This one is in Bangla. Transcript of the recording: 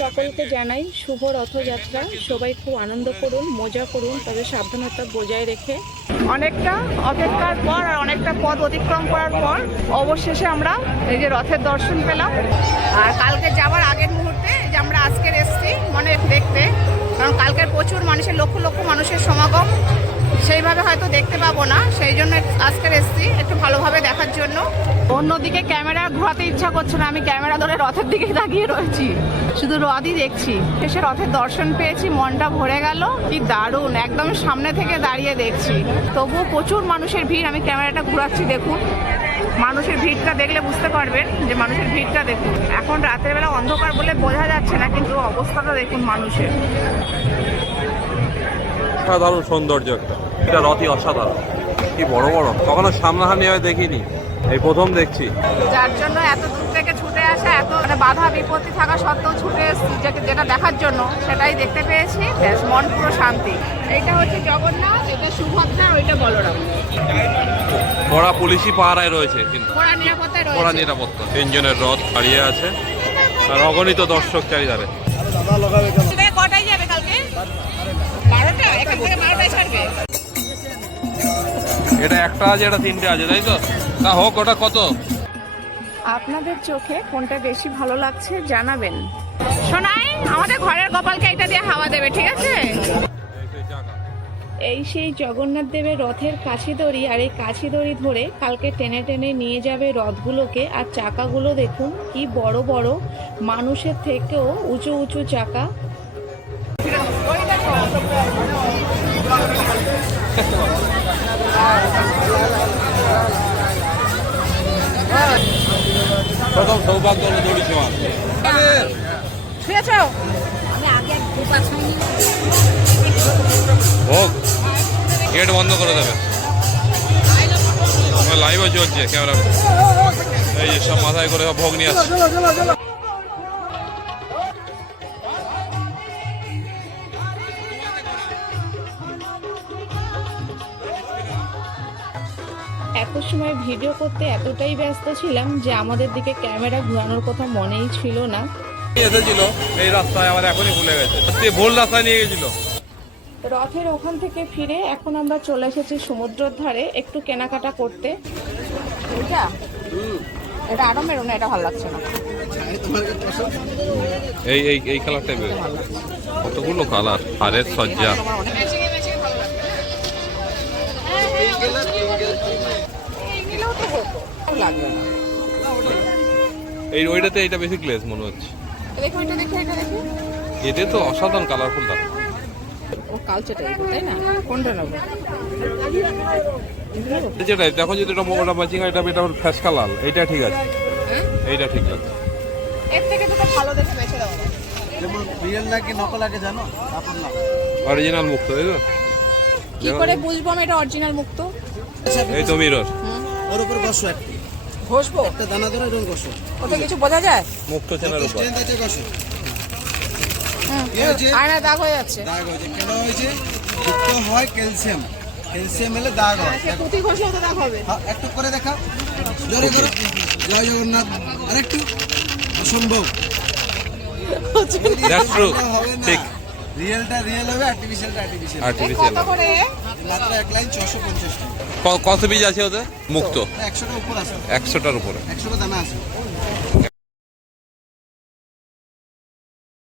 সকলকে জানাই শুভ রথযাত্রা। সবাই খুব আনন্দ করুন, মজা করুন, তবে সাবধানতা বজায় রেখে। অনেকটা অপেক্ষার পর আর অনেকটা পথ অতিক্রম করার পর অবশেষে আমরা এই যে রথের দর্শন পেলাম। আর কালকে যাওয়ার আগের মুহূর্তে সেইভাবে হয়তো দেখতে পাবো না। সেই জন্য আজকের এসছি একটু ভালোভাবে দেখার জন্য। অন্যদিকে ক্যামেরা ঘোরাতে ইচ্ছা করছে না। আমি ক্যামেরা ধরে রথের দিকে তাকিয়ে রয়েছি। শুধু রথই দেখছি। শেষে রথের দর্শন পেয়েছি মনটা ভরে গেল। কি দারুণ! একদম সামনে থেকে দাঁড়িয়ে দেখছি। তবুও প্রচুর মানুষের ভিড়। আমি ক্যামেরাটা ঘোরাচ্ছি দেখুন। মানুষের ভিড়টা দেখলে বুঝতে পারবেন যে মানুষের ভিড়টা দেখুন। এখন রাতের বেলা অন্ধকার বলে বোঝা যাচ্ছে না কিন্তু অবস্থাটা দেখুন মানুষের। অসাধারণ সৌন্দর্য একটা। এটা রথই অসাধারণ। কি বড় বড়। কখনো সামনাসামনি আমি দেখিনি। এই প্রথম দেখছি। যার জন্য এত দূর থেকে ছুটে আসা এত মানে বাধা বিপত্তি থাকা সত্ত্বেও ছুটে এসেছি যেটা দেখার জন্য সেটাই দেখতে পেয়েছি। ব্যাস মন পুরো শান্তি। এইটা হচ্ছে জগন্নাথ এটা সুভদ্রা ওইটা বলরাম। কড়া পুলিশি পাহারায় রয়েছে কিন্তু। ওরা নিরাপত্তায় কড়া রয়েছে নিরাপত্তা। তিনজনের রথ দাঁড়িয়ে আছে। আর অগণিত দর্শক চারিধারে। কটায় যাবে কালকে? বারোটা? এখান থেকে বারোটায় ছাড়বে? এটা একটা আছে এটা তিনটে আছে তাই তো? তা হোক ওটা কত? আপনাদের চোখে কোনটা বেশি ভালো লাগছে জানাবেন। শোনাই আমাদের ঘরের গোপালকে এটা দিয়ে হাওয়া দেবে ঠিক আছে? এই সেই জগন্নাথ দেবের রথের কাছি দড়ি আর এই কাছি দড়ি ধরে কালকে টেনে টেনে নিয়ে যাবে রথগুলোকে। আর চাকাগুলো দেখুন কি বড় বড় মানুষের থেকেও উঁচু উঁচু চাকা। প্রথম সৌভাগ্য হলো দড়ি শুয়েছ হোক গেট বন্ধ করে দেবে। আমার লাইভও চলছে ক্যামেরা এই সব মাথায় করে সব ভোগ নিয়ে আসছে। এত সময় ভিডিও করতে এতটাই ব্যস্ত ছিলাম যে আমাদের দিকে ক্যামেরা ঘোরানোর কথা মনেই ছিল না। এসেছিল এই রাস্তায় আমার এখনই ভুলে গেছে। ভুল রাস্তায় নিয়ে গেছিল। রথের ওখান থেকে ফিরে এখন আমরা চলে এসেছি সমুদ্রের ধারে একটু কেনাকাটা করতে। এটা? এটা আরও মেরুন এটা ভালো লাগছে না। এই এই এই কালারটাই বের কতগুলো কালার হারের সজ্জা এইগুলোও তো হতো ভালো লাগবে না এই ওইটাতে এটা বেশি গ্লেজ মনে হচ্ছে। দেখো এটা দেখো এটা দেখো। এতে তো অসাধারণ কালারফুল ও তাই না? কোনটা নেব? যেটা দেখো যদি এটা মোটা ম্যাচিং এটা কালার এইটা ঠিক আছে। এইটা ঠিক আছে। এর থেকে দুটো ভালো দেখে বেছে দাও। যেমন রিয়েল নাকি নকল আগে জানো? তারপর না। অরিজিনাল মুক্ত তাই তো? কি করে বুঝব আমি এটা অরিজিনাল মুক্ত? এই তো মিরর ওর উপর বসো একটু। ঘষবো একটা দানা ধরে ওতে কিছু বোঝা যায়? মুক্ত চেনার উপর স্ট্রেন্থ আছে? আয়না দাগ হয়ে যাচ্ছে। দাগ হয়েছে কেন হয়েছে? যুক্ত হয় ক্যালসিয়াম। ক্যালসিয়াম এলে দাগ হয়। দেখো। পুঁতি ঘষলে তো দাগ হবে। হ্যাঁ, একটু করে দেখা। জোরে করো জয় জগন্নাথ। আরেকটু। অসম্ভব। দ্যাটস ট্রু হবে না। ঠিক। রিয়েলটা রিয়েল হবে আর্টিফিশিয়ালটা আর্টিফিশিয়াল আর্টিফিশিয়াল মাত্র এক লাইন ছশো পঞ্চাশ টাকা। কত বীজ আছে ওদের? মুক্ত? একশোটা উপর আছে। একশোটার উপরে। একশোটা দানা আছে।